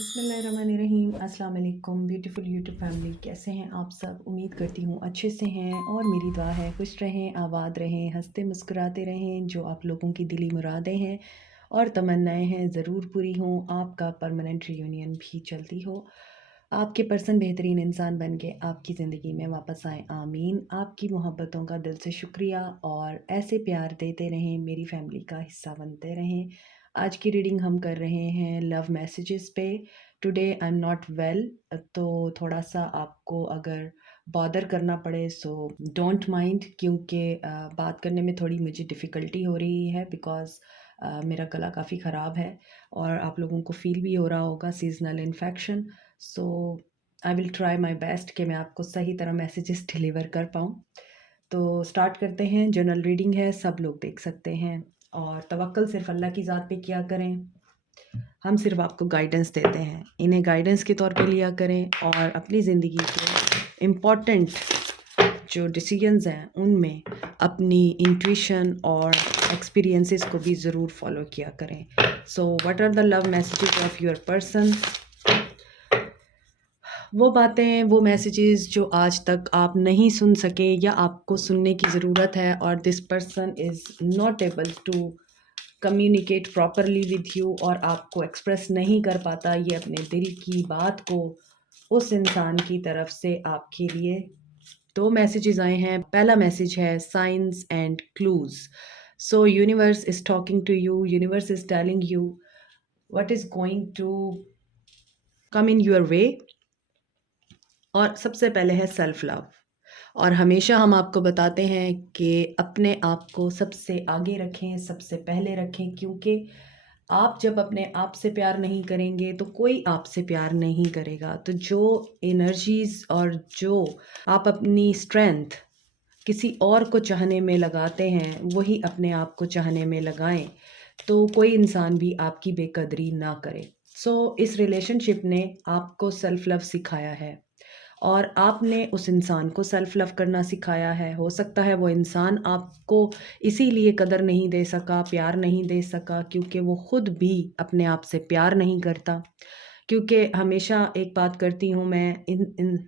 बिस्मिल्लाहिर्रहमानिर्रहीम। अस्सलाम वालेकुम ब्यूटीफुल यूट्यूब फैमिली, कैसे हैं आप सब? उम्मीद करती हूँ अच्छे से हैं और मेरी दुआ है खुश रहें, आबाद रहें, हंसते मुस्कुराते रहें। जो आप लोगों की दिली मुरादें हैं और तमन्नाएं हैं ज़रूर पूरी हों। आपका परमानेंट रियूनियन भी जल्दी हो। आपके पर्सन बेहतरीन इंसान बन के आपकी ज़िंदगी में वापस आए, आमीन। आपकी मोहब्बतों का दिल से शुक्रिया और ऐसे प्यार देते रहें, मेरी फैमिली का हिस्सा बनते रहें। आज की रीडिंग हम कर रहे हैं लव मैसेजेस पे। Today I am not well, तो थोड़ा सा आपको अगर बॉदर करना पड़े सो डोंट माइंड, क्योंकि बात करने में थोड़ी मुझे डिफ़िकल्टी हो रही है बिकॉज़ मेरा गला काफ़ी ख़राब है और आप लोगों को फ़ील भी हो रहा होगा seasonal infection. So I will try my best कि मैं आपको सही तरह मैसेजेस डिलीवर कर पाऊँ। तो स्टार्ट करते हैं। जनरल रीडिंग है, सब लोग देख सकते हैं और तवक्कल सिर्फ अल्लाह की ज़ात पे किया करें। हम सिर्फ आपको गाइडेंस देते हैं, इन्हें गाइडेंस के तौर पे लिया करें और अपनी ज़िंदगी के इम्पॉर्टेंट जो डिसीजंस हैं उनमें अपनी इंट्यूशन और एक्सपीरियंसेस को भी ज़रूर फॉलो किया करें। So what are the love messages of your person? वो बातें, वो मैसेजेस जो आज तक आप नहीं सुन सके या आपको सुनने की ज़रूरत है और this person is not able to communicate properly with you और आपको एक्सप्रेस नहीं कर पाता ये अपने दिल की बात को उस इंसान की तरफ से आपके लिए। दो मैसेजेस आए हैं। पहला मैसेज है signs and clues. So universe is talking to you, universe is telling you what is going to come in your way. और सबसे पहले है सेल्फ लव। और हमेशा हम आपको बताते हैं कि अपने आप को सबसे आगे रखें, सबसे पहले रखें, क्योंकि आप जब अपने आप से प्यार नहीं करेंगे तो कोई आपसे प्यार नहीं करेगा। तो जो एनर्जीज़ और जो आप अपनी स्ट्रेंथ किसी और को चाहने में लगाते हैं वही अपने आप को चाहने में लगाएं, तो कोई इंसान भी आपकी बेकदरी ना करे। इस रिलेशनशिप ने आपको सेल्फ लव सिखाया है और आपने उस इंसान को सेल्फ लव करना सिखाया है। हो सकता है वो इंसान आपको इसीलिए कदर नहीं दे सका, प्यार नहीं दे सका, क्योंकि वो खुद भी अपने आप से प्यार नहीं करता। क्योंकि हमेशा एक बात करती हूँ मैं, इन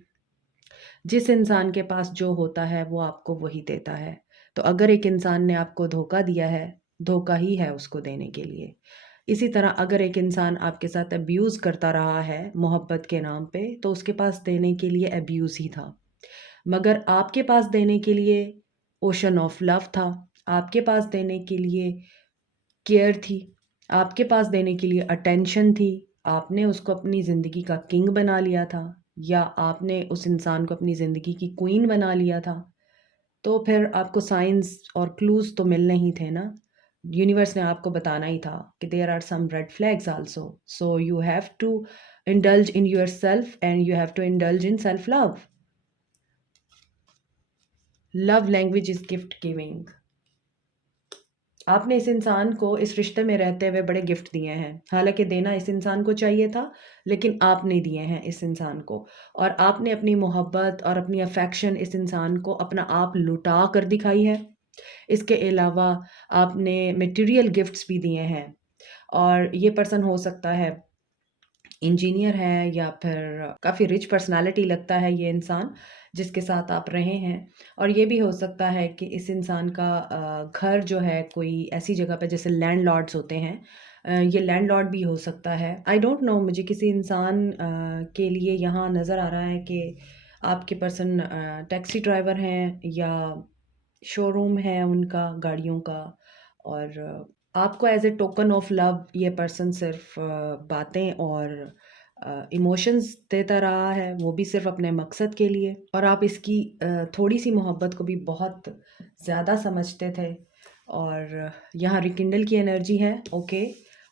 जिस इंसान के पास जो होता है वो आपको वही देता है। तो अगर एक इंसान ने आपको धोखा दिया है, धोखा ही है उसको देने के लिए। इसी तरह अगर एक इंसान आपके साथ अब्यूज़ करता रहा है मोहब्बत के नाम पे, तो उसके पास देने के लिए अब्यूज़ ही था। मगर आपके पास देने के लिए ओशन ऑफ लव था, आपके पास देने के लिए केयर थी, आपके पास देने के लिए अटेंशन थी। आपने उसको अपनी ज़िंदगी का किंग बना लिया था या आपने उस इंसान को अपनी ज़िंदगी की क्वीन बना लिया था। तो फिर आपको साइंस और क्लूज़ तो मिलने ही थे ना। यूनिवर्स ने आपको बताना ही था कि there are some red flags also. So you have to indulge in yourself and you have to indulge in self love. Love language is gift giving. आपने इस इंसान को इस रिश्ते में रहते हुए बड़े गिफ्ट दिए हैं। हालाँकि देना इस इंसान को चाहिए था, लेकिन आपने दिए हैं इस इंसान को। और आपने अपनी मोहब्बत और अपनी अफ़ेक्शन इस इंसान को अपना आप लुटा कर दिखाई है। इसके अलावा आपने मटेरियल गिफ्ट्स भी दिए हैं और ये पर्सन हो सकता है इंजीनियर है या फिर काफ़ी रिच पर्सनैलिटी लगता है ये इंसान जिसके साथ आप रहे हैं। और ये भी हो सकता है कि इस इंसान का घर जो है कोई ऐसी जगह पे जैसे लैंडलॉर्ड्स होते हैं, ये लैंडलॉर्ड भी हो सकता है। आई डोंट नो, मुझे किसी इंसान के लिए यहाँ नज़र आ रहा है कि आपके पर्सन टैक्सी ड्राइवर हैं या शोरूम है उनका गाड़ियों का। और आपको as a token of love ये पर्सन सिर्फ़ बातें और इमोशंस देता रहा है, वो भी सिर्फ़ अपने मकसद के लिए। और आप इसकी थोड़ी-सी मोहब्बत को भी बहुत ज़्यादा समझते थे। और यहाँ रिकिंडल की एनर्जी है, ओके।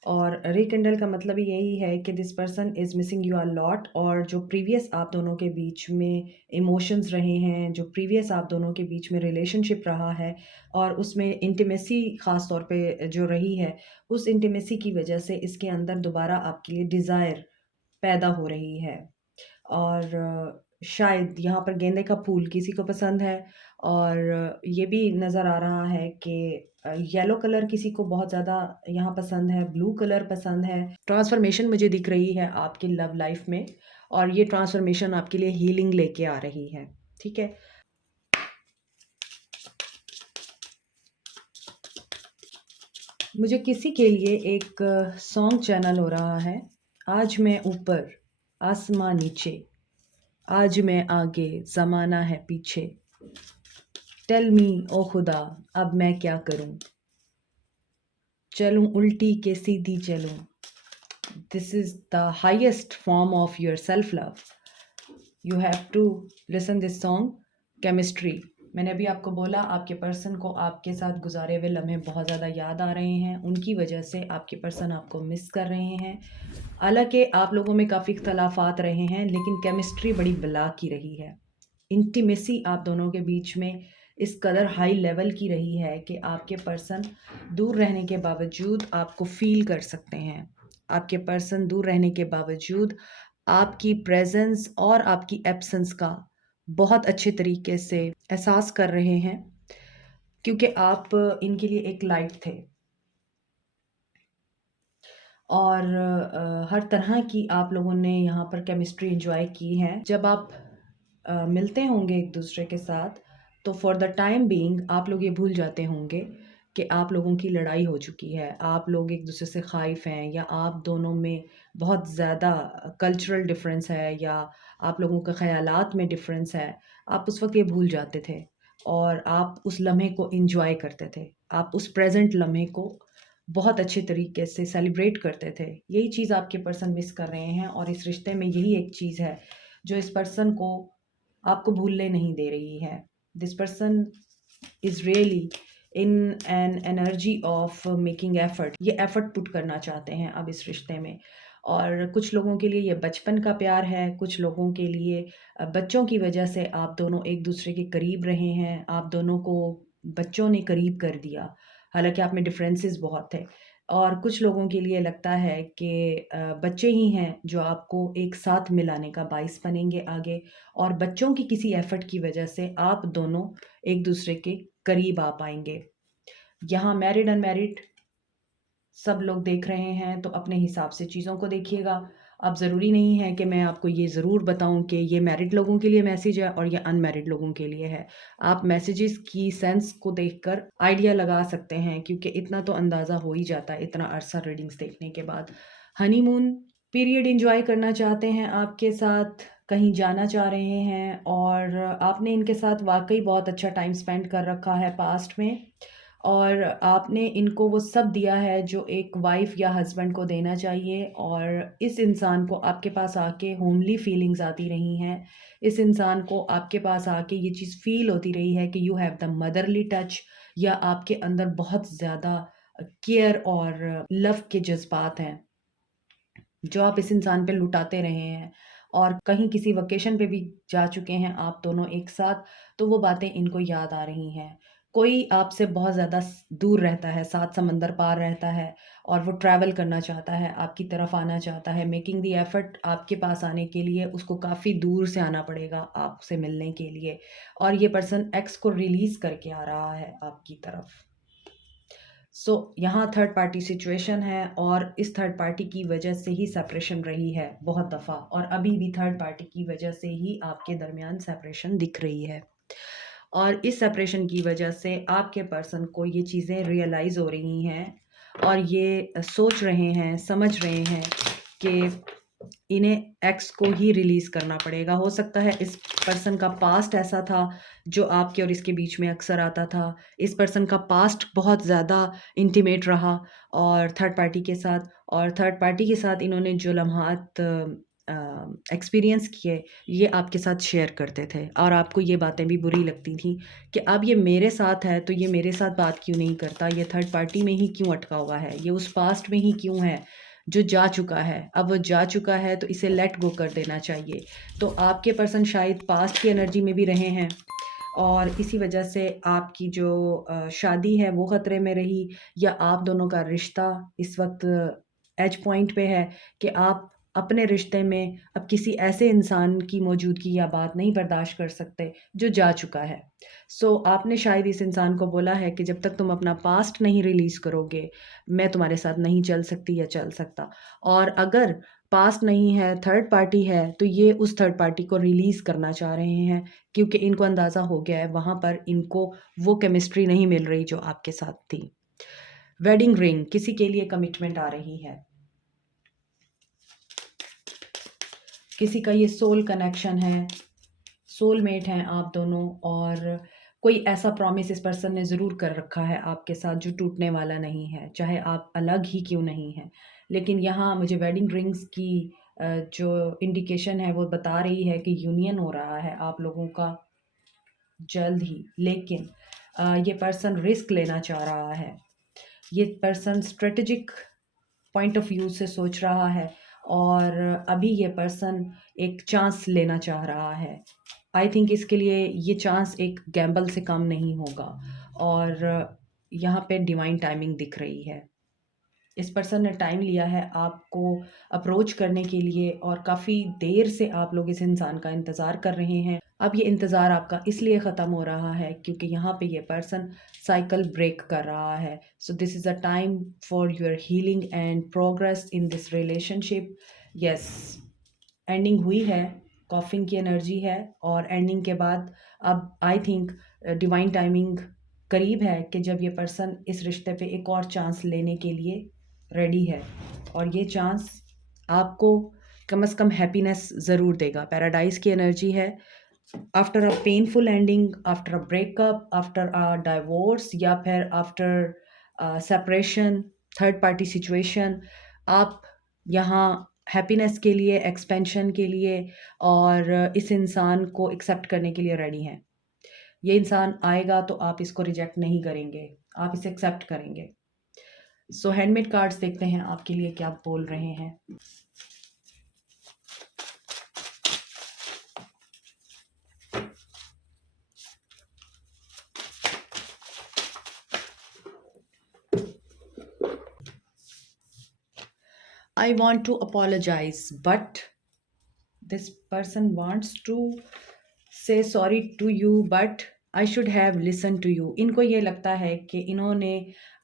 और रिकिंडल का मतलब ही यही है कि this person is missing you a lot. और जो प्रीवियस आप दोनों के बीच में इमोशंस रहे हैं, जो प्रीवियस आप दोनों के बीच में रिलेशनशिप रहा है और उसमें इंटीमेसी ख़ास तौर पे जो रही है, उस इंटीमेसी की वजह से इसके अंदर दोबारा आपके लिए डिज़ायर पैदा हो रही है। और शायद यहाँ पर गेंदे का फूल किसी को पसंद है। और ये भी नज़र आ रहा है कि येलो कलर किसी को बहुत ज़्यादा यहाँ पसंद है, ब्लू कलर पसंद है। ट्रांसफॉर्मेशन मुझे दिख रही है आपकी लव लाइफ में, और ये ट्रांसफॉर्मेशन आपके लिए हीलिंग लेके आ रही है, ठीक है। मुझे किसी के लिए एक सॉन्ग चैनल हो रहा है। आज मैं ऊपर, आसमां नीचे, आज मैं आगे, ज़माना है पीछे। टेल मी ओ खुदा, अब मैं क्या करूं, चलूं उल्टी के सीधी चलूं। This is the highest form of your self love. You have to listen this song, chemistry. मैंने अभी आपको बोला आपके पर्सन को आपके साथ गुजारे हुए लम्हे बहुत ज़्यादा याद आ रहे हैं, उनकी वजह से आपके पर्सन आपको मिस कर रहे हैं। हालांकि आप लोगों में काफ़ी इख्तलाफात रहे हैं, लेकिन केमिस्ट्री बड़ी बला की रही है। इंटीमेसी आप दोनों के बीच में इस कदर हाई लेवल की रही है कि आपके पर्सन दूर रहने के बावजूद आपको फील कर सकते हैं। आपके पर्सन दूर रहने के बावजूद आपकी प्रेजेंस और आपकी एब्सेंस का बहुत अच्छे तरीके से एहसास कर रहे हैं, क्योंकि आप इनके लिए एक लाइट थे। और हर तरह की आप लोगों ने यहाँ पर केमिस्ट्री एंजॉय की है। जब आप मिलते होंगे एक दूसरे के साथ, तो फॉर द टाइम बीइंग आप लोग ये भूल जाते होंगे कि आप लोगों की लड़ाई हो चुकी है, आप लोग एक दूसरे से खाइफ हैं, या आप दोनों में बहुत ज़्यादा कल्चरल डिफरेंस है, या आप लोगों के ख़यालात में डिफरेंस है। आप उस वक्त ये भूल जाते थे और आप उस लम्हे को इंजॉय करते थे। आप उस प्रेजेंट लम्हे को बहुत अच्छे तरीके से सेलिब्रेट करते थे। यही चीज़ आपके पर्सन मिस कर रहे हैं, और इस रिश्ते में यही एक चीज़ है जो इस पर्सन को आपको भूलने नहीं दे रही है। This person is really in an energy of making effort. ये एफर्ट पुट करना चाहते हैं अब इस रिश्ते में। और कुछ लोगों के लिए ये बचपन का प्यार है, कुछ लोगों के लिए बच्चों की वजह से आप दोनों एक दूसरे के करीब रहे हैं। आप दोनों को बच्चों ने करीब कर दिया, हालांकि आप में डिफरेंसेस बहुत थे। और कुछ लोगों के लिए लगता है कि बच्चे ही हैं जो आपको एक साथ मिलाने का बाइस बनेंगे आगे, और बच्चों की किसी एफर्ट की वजह से आप दोनों एक दूसरे के करीब आ पाएंगे। यहाँ मैरिड अनमैरिड सब लोग देख रहे हैं, तो अपने हिसाब से चीज़ों को देखिएगा। अब ज़रूरी नहीं है कि मैं आपको ये ज़रूर बताऊं कि ये मैरिड लोगों के लिए मैसेज है और ये अनमैरिड लोगों के लिए है। आप मैसेजेस की सेंस को देखकर आइडिया लगा सकते हैं, क्योंकि इतना तो अंदाज़ा हो ही जाता है इतना अरसा रीडिंग्स देखने के बाद। हनीमून पीरियड इंजॉय करना चाहते हैं आपके साथ, कहीं जाना चाह रहे हैं, और आपने इनके साथ वाकई बहुत अच्छा टाइम स्पेंड कर रखा है पास्ट में, और आपने इनको वो सब दिया है जो एक वाइफ़ या हस्बैंड को देना चाहिए। और इस इंसान को आपके पास आके होमली फीलिंग्स आती रही हैं। इस इंसान को आपके पास आके ये चीज़ फ़ील होती रही है कि you have the motherly touch, या आपके अंदर बहुत ज़्यादा केयर और लव के जज़्बात हैं, जो आप इस इंसान पे लुटाते रहे हैं। और कहीं किसी वेकेशन पे भी जा चुके हैं आप दोनों एक साथ, तो वो बातें इनको याद आ रही हैं। कोई आपसे बहुत ज़्यादा दूर रहता है, 7 समंदर पार रहता है, और वो ट्रैवल करना चाहता है, आपकी तरफ आना चाहता है, मेकिंग द एफर्ट आपके पास आने के लिए उसको काफ़ी दूर से आना पड़ेगा आपसे मिलने के लिए। और ये पर्सन एक्स को रिलीज़ करके आ रहा है आपकी तरफ। यहाँ थर्ड पार्टी सिचुएशन है, और इस थर्ड पार्टी की वजह से ही सेपरेशन रही है बहुत दफ़ा, और अभी भी थर्ड पार्टी की वजह से ही आपके दरमियान सेपरेशन दिख रही है। और इस सेपरेशन की वजह से आपके पर्सन को ये चीज़ें रियलाइज़ हो रही हैं, और ये सोच रहे हैं, समझ रहे हैं कि इन्हें एक्स को ही रिलीज़ करना पड़ेगा। हो सकता है इस पर्सन का पास्ट ऐसा था जो आपके और इसके बीच में अक्सर आता था। इस पर्सन का पास्ट बहुत ज़्यादा इंटीमेट रहा और थर्ड पार्टी के साथ, और थर्ड पार्टी के साथ इन्होंने जो लम्हात एक्सपीरियंस किए, ये आपके साथ शेयर करते थे, और आपको ये बातें भी बुरी लगती थी कि अब ये मेरे साथ है तो ये मेरे साथ बात क्यों नहीं करता, ये थर्ड पार्टी में ही क्यों अटका हुआ है, ये उस पास्ट में ही क्यों है जो जा चुका है। अब वो जा चुका है तो इसे लेट गो कर देना चाहिए। तो आपके पर्सन शायद पास्ट की एनर्जी में भी रहे हैं, और इसी वजह से आपकी जो शादी है वो ख़तरे में रही, या आप दोनों का रिश्ता इस वक्त एज पॉइंट पे है कि आप अपने रिश्ते में अब किसी ऐसे इंसान की मौजूदगी या बात नहीं बर्दाश्त कर सकते जो जा चुका है। सो आपने शायद इस इंसान को बोला है कि जब तक तुम अपना पास्ट नहीं रिलीज़ करोगे, मैं तुम्हारे साथ नहीं चल सकती या चल सकता। और अगर पास्ट नहीं है, थर्ड पार्टी है, तो ये उस थर्ड पार्टी को रिलीज़ करना चाह रहे हैं, क्योंकि इनको अंदाज़ा हो गया है वहाँ पर इनको वो केमिस्ट्री नहीं मिल रही जो आपके साथ थी। वेडिंग रिंग, किसी के लिए कमिटमेंट आ रही है। किसी का ये सोल कनेक्शन है, सोलमेट हैं आप दोनों, और कोई ऐसा प्रॉमिस इस पर्सन ने ज़रूर कर रखा है आपके साथ जो टूटने वाला नहीं है, चाहे आप अलग ही क्यों नहीं हैं। लेकिन यहाँ मुझे वेडिंग रिंग्स की जो इंडिकेशन है वो बता रही है कि यूनियन हो रहा है आप लोगों का जल्द ही। लेकिन ये पर्सन रिस्क लेना चाह रहा है। ये person strategic point of view से सोच रहा है, और अभी ये पर्सन एक चांस लेना चाह रहा है। आई थिंक इसके लिए ये चांस एक गैम्बल से कम नहीं होगा, और यहाँ पे डिवाइन टाइमिंग दिख रही है। इस पर्सन ने टाइम लिया है आपको अप्रोच करने के लिए, और काफ़ी देर से आप लोग इस इंसान का इंतज़ार कर रहे हैं। अब ये इंतज़ार आपका इसलिए ख़त्म हो रहा है क्योंकि यहाँ पे ये पर्सन साइकिल ब्रेक कर रहा है। So this is a time for your healing and progress in this relationship. Yes, ending हुई है, कॉफिंग की एनर्जी है, और एंडिंग के बाद अब आई थिंक डिवाइन टाइमिंग करीब है कि जब ये पर्सन इस रिश्ते पे एक और चांस लेने के लिए रेडी है, और ये चांस आपको कम से कम हैप्पीनेस ज़रूर देगा। पैराडाइज की एनर्जी है। After a painful ending, after a breakup, after a divorce, या फिर after separation, third party situation, आप यहाँ हैप्पीनेस के लिए, एक्सपेंशन के लिए, और इस इंसान को एक्सेप्ट करने के लिए रेडी हैं। ये इंसान आएगा तो आप इसको रिजेक्ट नहीं करेंगे, आप इसे एक्सेप्ट करेंगे। सो हैंडमेड कार्ड्स देखते हैं आपके लिए क्या बोल रहे हैं। I want to apologize, but this person wants to say sorry to you, but I should have listened to you. इनको ये लगता है कि इन्होंने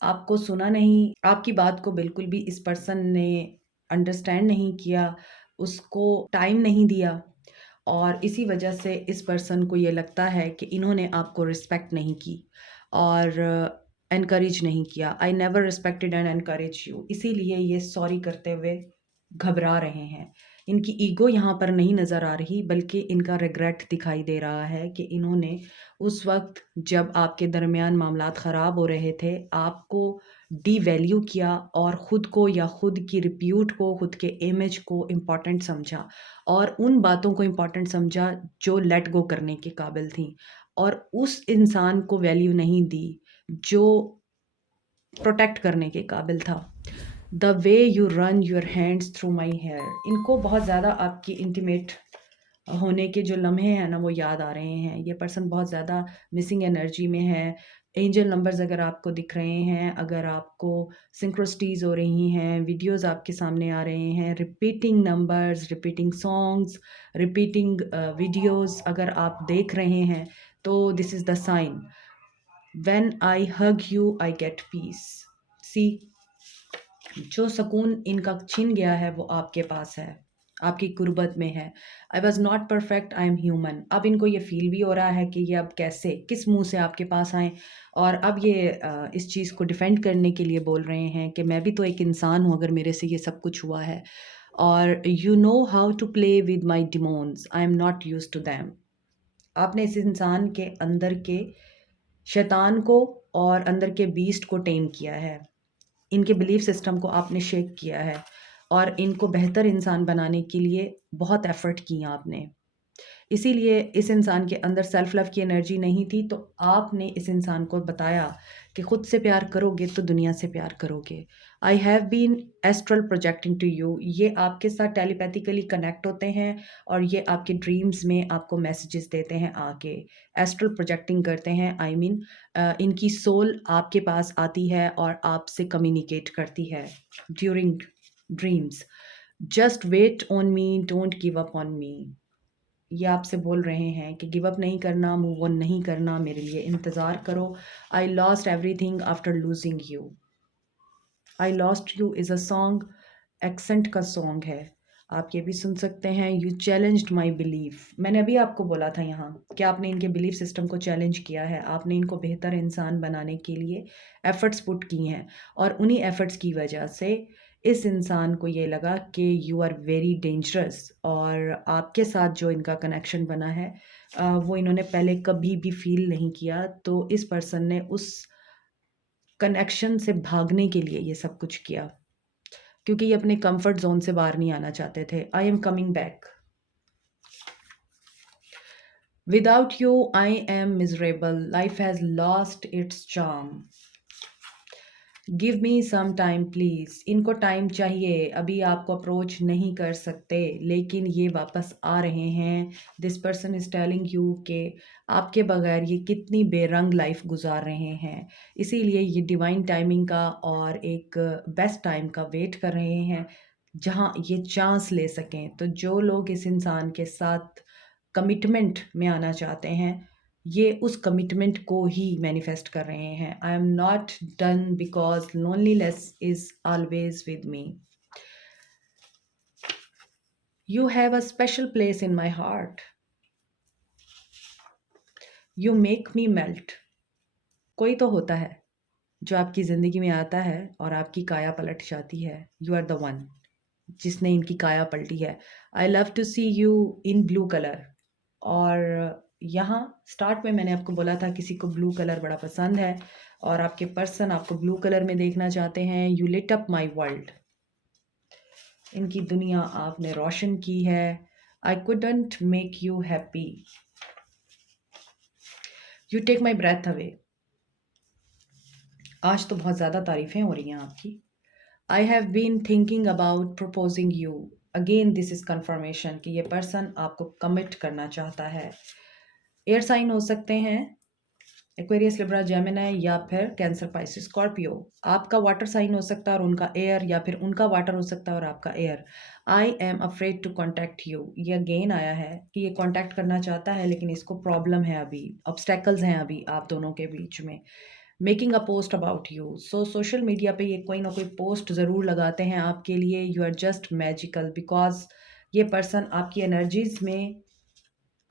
आपको सुना नहीं, आपकी बात को बिल्कुल भी इस पर्सन ने अंडरस्टैंड नहीं किया, उसको टाइम नहीं दिया, और इसी वजह से इस पर्सन को ये लगता है कि इन्होंने आपको रिस्पेक्ट नहीं की और एनकरेज नहीं किया। I never respected and encourage you, इसीलिए ये सॉरी करते हुए घबरा रहे हैं। इनकी ईगो यहाँ पर नहीं नज़र आ रही, बल्कि इनका रिग्रेट दिखाई दे रहा है कि इन्होंने उस वक्त जब आपके दरमियान मामलात ख़राब हो रहे थे, आपको डीवैल्यू किया, और ख़ुद को या ख़ुद की रिप्यूट को, ख़ुद के इमेज को इम्पॉर्टेंट समझा, और उन बातों को इम्पॉर्टेंट समझा जो लेट गो करने के काबिल थी, और उस इंसान को वैल्यू नहीं दी जो प्रोटेक्ट करने के काबिल था। The way you run your hands through my hair, इनको बहुत ज़्यादा आपकी इंटीमेट होने के जो लम्हे हैं ना वो याद आ रहे हैं। ये पर्सन बहुत ज़्यादा मिसिंग एनर्जी में है। एंजल नंबर्स अगर आपको दिख रहे हैं, अगर आपको सिंक्रोसिटीज़ हो रही हैं, वीडियोस आपके सामने आ रहे हैं, repeating numbers, repeating songs, repeating videos अगर आप देख रहे हैं, तो this is the sign. When I hug you I get peace. See, जो सुकून इनका छिन गया है वो आपके पास है, आपकी गुर्बत में है। I was not perfect, I am human. अब इनको ये फील भी हो रहा है कि ये अब कैसे, किस मुंह से आपके पास आएँ, और अब ये इस चीज़ को डिफेंड करने के लिए बोल रहे हैं कि मैं भी तो एक इंसान हूँ अगर मेरे से ये सब कुछ हुआ है, और you know how to play with my demons, I am not used to them. आपने इस इंसान के अंदर के शैतान को और अंदर के बीस्ट को टेम किया है। इनके बिलीफ सिस्टम को आपने शेक किया है, और इनको बेहतर इंसान बनाने के लिए बहुत एफ़र्ट किया आपने। इसीलिए इस इंसान के अंदर सेल्फ लव की एनर्जी नहीं थी, तो आपने इस इंसान को बताया कि खुद से प्यार करोगे तो दुनिया से प्यार करोगे। I have been astral projecting to you, ये आपके साथ टेलीपैथिकली कनेक्ट होते हैं, और ये आपके ड्रीम्स में आपको मैसेजेस देते हैं आके, एस्ट्रल प्रोजेक्टिंग करते हैं। आई मीन इनकी सोल आपके पास आती है और आपसे कम्युनिकेट करती है during dreams. Just wait on me, don't give up on me. ये आपसे बोल रहे हैं कि गिव अप नहीं करना, मूव ऑन नहीं करना, मेरे लिए इंतज़ार करो। I lost everything after losing you. I lost you is a song, accent का सॉन्ग है, आप ये भी सुन सकते हैं। यू चैलेंज्ड माई बिलीफ, मैंने अभी आपको बोला था यहाँ कि आपने इनके बिलीफ सिस्टम को चैलेंज किया है, आपने इनको बेहतर इंसान बनाने के लिए एफ़र्ट्स पुट की हैं, और उन्हीं एफ़र्ट्स की वजह से इस इंसान को ये लगा कि यू आर वेरी डेंजरस, और आपके साथ जो इनका कनेक्शन बना है वो इन्होंने पहले कभी भी फील नहीं किया। तो इस पर्सन ने उस कनेक्शन से भागने के लिए ये सब कुछ किया, क्योंकि ये अपने कंफर्ट जोन से बाहर नहीं आना चाहते थे। I am coming back, without you I am miserable, life has lost its charm, give me some time please. इनको टाइम चाहिए, अभी आपको अप्रोच नहीं कर सकते, लेकिन ये वापस आ रहे हैं। This person is telling you कि आपके बगैर ये कितनी बेरंग लाइफ गुजार रहे हैं, इसीलिए ये डिवाइन टाइमिंग का और एक बेस्ट टाइम का वेट कर रहे हैं जहाँ ये चांस ले सकें। तो जो लोग इस इंसान के साथ कमिटमेंट में आना चाहते हैं, ये उस कमिटमेंट को ही मैनिफेस्ट कर रहे हैं। आई am not done because loneliness is always with me, you have a special place in my heart, you make me melt. कोई तो होता है जो आपकी ज़िंदगी में आता है और आपकी काया पलट जाती है। यू आर द वन जिसने इनकी काया पलटी है। I love to see you in blue colour, और यहाँ स्टार्ट में मैंने आपको बोला था किसी को ब्लू कलर बड़ा पसंद है और आपके पर्सन आपको ब्लू कलर में देखना चाहते हैं। You lit up my world, इनकी दुनिया आपने रोशन की है। I couldn't make you happy, you take my breath away. आज तो बहुत ज़्यादा तारीफ़ें हो रही हैं आपकी। I have been thinking about proposing you, again this is confirmation कि ये पर्सन आपको कमिट करना चाहता है। एयर साइन हो सकते हैं एक्वेरियस, लिब्रा, जेमिनी, या फिर कैंसर, पाइसिस, स्कॉर्पियो। आपका वाटर साइन हो सकता है और उनका एयर, या फिर उनका वाटर हो सकता है और आपका air. I am afraid to contact you, ये अगेन आया है कि ये कॉन्टैक्ट करना चाहता है लेकिन इसको प्रॉब्लम है, अभी ऑब्स्टेकल्स हैं अभी आप दोनों के बीच में। Making a post about you, so social media पे ये कोई ना कोई पोस्ट ज़रूर लगाते हैं आपके लिए। You are just magical, because ये पर्सन आपकी एनर्जीज में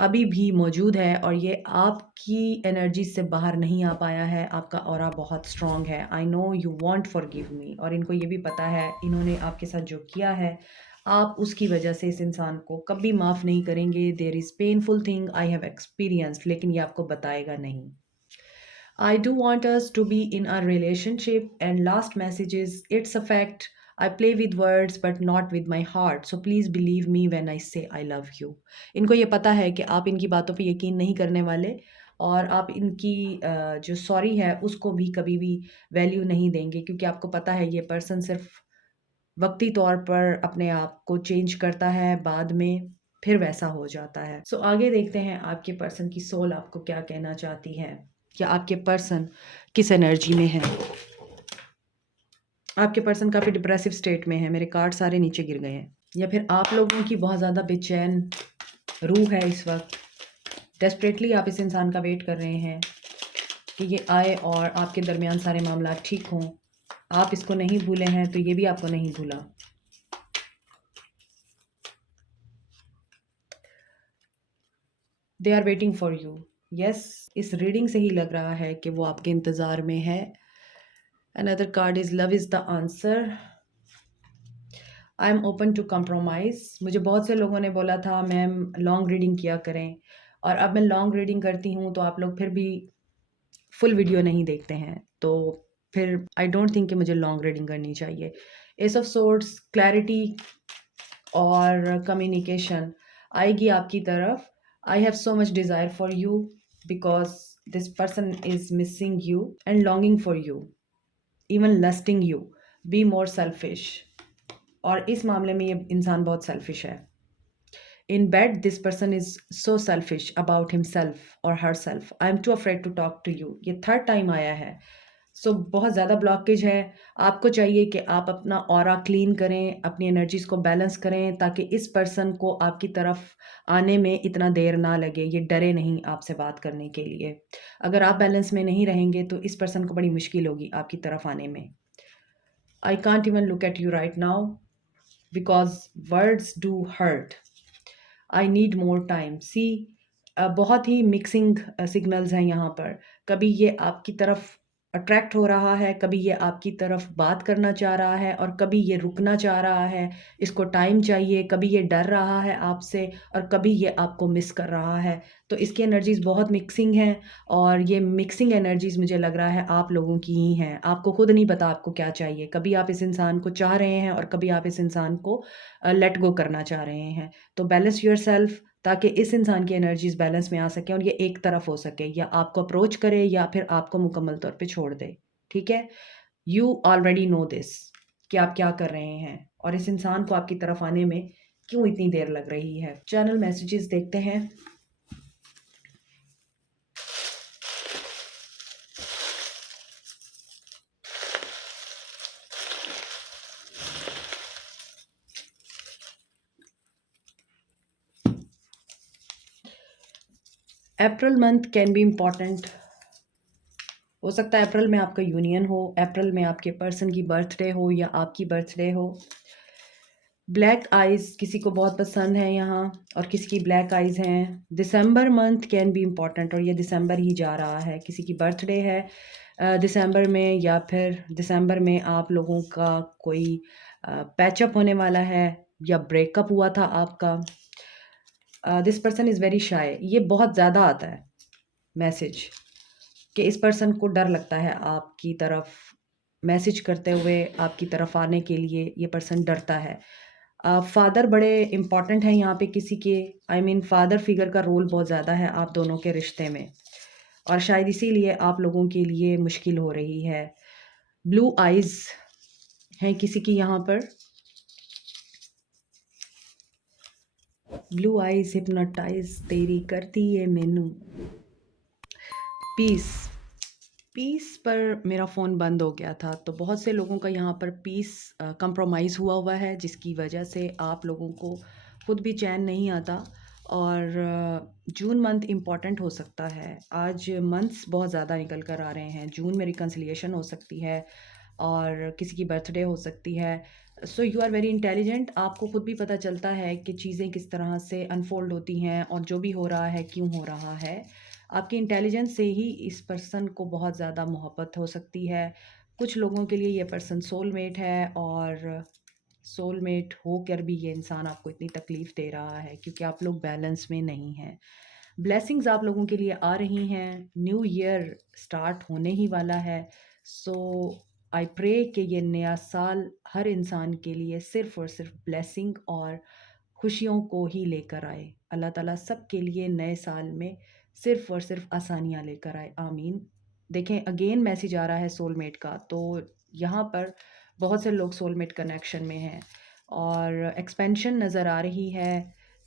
अभी भी मौजूद है और ये आपकी एनर्जी से बाहर नहीं आ पाया है। आपका ऑरा बहुत स्ट्रॉन्ग है। I know you want for give me, और इनको ये भी पता है इन्होंने आपके साथ जो किया है आप उसकी वजह से इस इंसान को कभी माफ़ नहीं करेंगे। There is painful thing I have experience, लेकिन ये आपको बताएगा नहीं। I do want us to be in a relationship. And last message is it's a fact. I play with words but not with my heart. So please believe me when I say I love you. इनको ये पता है कि आप इनकी बातों पे यकीन नहीं करने वाले, और आप इनकी जो सॉरी है उसको भी कभी भी वैल्यू नहीं देंगे, क्योंकि आपको पता है ये पर्सन सिर्फ वक्ती तौर पर अपने आप को चेंज करता है, बाद में फिर वैसा हो जाता है। सो आगे देखते हैं आपके पर्सन की सोल आपको क्या कहना चाहती है, या आपके पर्सन किस एनर्जी में है। आपके पर्सन काफ़ी डिप्रेसिव स्टेट में है, मेरे कार्ड सारे नीचे गिर गए हैं। या फिर आप लोगों की बहुत ज़्यादा बेचैन रूह है इस वक्त। डेस्परेटली आप इस इंसान का वेट कर रहे हैं कि ये आए और आपके दरमियान सारे मामला ठीक हों। आप इसको नहीं भूले हैं तो ये भी आपको नहीं भूला। They are waiting for you. Yes, इस रीडिंग से ही लग रहा है कि वो आपके इंतज़ार में है। Another card is love is the answer. I am open to compromise. मुझे बहुत से लोगों ने बोला था मैम लॉन्ग रीडिंग किया करें, और अब मैं लॉन्ग रीडिंग करती हूँ तो आप लोग फिर भी फुल वीडियो नहीं देखते हैं, तो फिर आई डोंट थिंक कि मुझे लॉन्ग रीडिंग करनी चाहिए। एस ऑफ सोर्ड्स, क्लैरिटी और कम्युनिकेशन आएगी आपकी तरफ। I have so much desire for you because this person is missing you and longing for you, even lusting you. Be more selfish, और इस मामले में ये इंसान बहुत सेल्फिश है। In bed this person is so selfish about himself और herself. I am too afraid to talk to you, ये थर्ड टाइम आया है। सो बहुत ज़्यादा ब्लॉकेज है। आपको चाहिए कि आप अपना ऑरा क्लीन करें, अपनी एनर्जीज़ को बैलेंस करें, ताकि इस पर्सन को आपकी तरफ आने में इतना देर ना लगे, ये डरे नहीं आपसे बात करने के लिए। अगर आप बैलेंस में नहीं रहेंगे तो इस पर्सन को बड़ी मुश्किल होगी आपकी तरफ आने में। I can't even look at you right now because words do hurt. I need more time. See बहुत ही मिक्सिंग सिग्नल्स हैं यहाँ पर। कभी ये आपकी तरफ अट्रैक्ट हो रहा है, कभी ये आपकी तरफ बात करना चाह रहा है और कभी ये रुकना चाह रहा है, इसको टाइम चाहिए, कभी ये डर रहा है आपसे और कभी ये आपको मिस कर रहा है। तो इसकी एनर्जीज़ बहुत मिक्सिंग हैं और ये मिक्सिंग एनर्जीज़ मुझे लग रहा है आप लोगों की ही हैं। आपको खुद नहीं पता आपको क्या चाहिए। कभी आप इस इंसान को चाह रहे हैं और कभी आप इस इंसान को लेट गो करना चाह रहे हैं। तो बैलेंस योरसेल्फ, ताकि इस इंसान की एनर्जीज़ बैलेंस में आ सकें और ये एक तरफ हो सके, या आपको अप्रोच करे या फिर आपको मुकम्मल तौर पे छोड़ दे। ठीक है? यू ऑलरेडी नो दिस कि आप क्या कर रहे हैं और इस इंसान को आपकी तरफ आने में क्यों इतनी देर लग रही है। चैनल मैसेजेस देखते हैं। April month can be important. हो सकता है अप्रैल में आपका यूनियन हो, अप्रैल में आपके पर्सन की बर्थडे हो या आपकी बर्थडे हो। ब्लैक आइज़ किसी को बहुत पसंद है यहाँ और किसी की ब्लैक आइज़ हैं। दिसंबर मंथ कैन बी इम्पॉर्टेंट और ये दिसंबर ही जा रहा है। किसी की बर्थडे है दिसंबर में, या फिर दिसंबर में आप लोगों का कोई पैचअप होने वाला है या ब्रेकअप हुआ था आपका। This person is very shy. ये बहुत ज़्यादा आता है मैसेज कि इस पर्सन को डर लगता है आपकी तरफ मैसेज करते हुए, आपकी तरफ आने के लिए ये पर्सन डरता है। फादर बड़े इम्पॉर्टेंट हैं यहाँ पे किसी के। आई मीन फादर फिगर का रोल बहुत ज़्यादा है आप दोनों के रिश्ते में और शायद इसीलिए आप लोगों के लिए मुश्किल हो रही है। ब्लू आइज़ हैं किसी की यहाँ पर। ब्लू आइज़ हिप्नोटाइज तेरी करती है मैनू। पीस। पीस पर मेरा फ़ोन बंद हो गया था, तो बहुत से लोगों का यहाँ पर पीस कंप्रोमाइज़ हुआ है, जिसकी वजह से आप लोगों को खुद भी चैन नहीं आता और जून मंथ इम्पॉर्टेंट हो सकता है। आज मंथ्स बहुत ज़्यादा निकल कर आ रहे हैं। जून में रिकन्सिलिएशन हो सकती है और किसी की बर्थडे हो सकती है। So you are very intelligent. आपको खुद भी पता चलता है कि चीज़ें किस तरह से अनफोल्ड होती हैं और जो भी हो रहा है क्यों हो रहा है। आपकी इंटेलिजेंस से ही इस पर्सन को बहुत ज़्यादा मोहब्बत हो सकती है। कुछ लोगों के लिए ये पर्सन सोलमेट है और सोलमेट होकर भी ये इंसान आपको इतनी तकलीफ़ दे रहा है क्योंकि आप लोग बैलेंस में नहीं हैं। ब्लेसिंग्स आप लोगों के लिए आ रही हैं। न्यू ईयर स्टार्ट होने ही वाला है। सो आई प्रे कि ये नया साल हर इंसान के लिए सिर्फ़ और सिर्फ ब्लेसिंग और खुशियों को ही लेकर आए। अल्लाह ताला सब के लिए नए साल में सिर्फ़ और सिर्फ आसानियाँ लेकर आए। आमीन। देखें अगेन मैसेज आ रहा है सोलमेट का, तो यहाँ पर बहुत से लोग सोलमेट कनेक्शन में हैं और एक्सपेंशन नज़र आ रही है।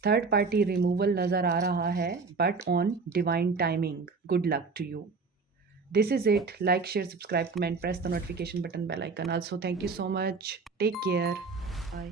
थर्ड पार्टी रिमूवल नज़र आ रहा है, but on divine timing. Good luck to you. This is it. Like, share, subscribe, comment, press the notification button, bell icon. Also, thank you so much. Take care. Bye.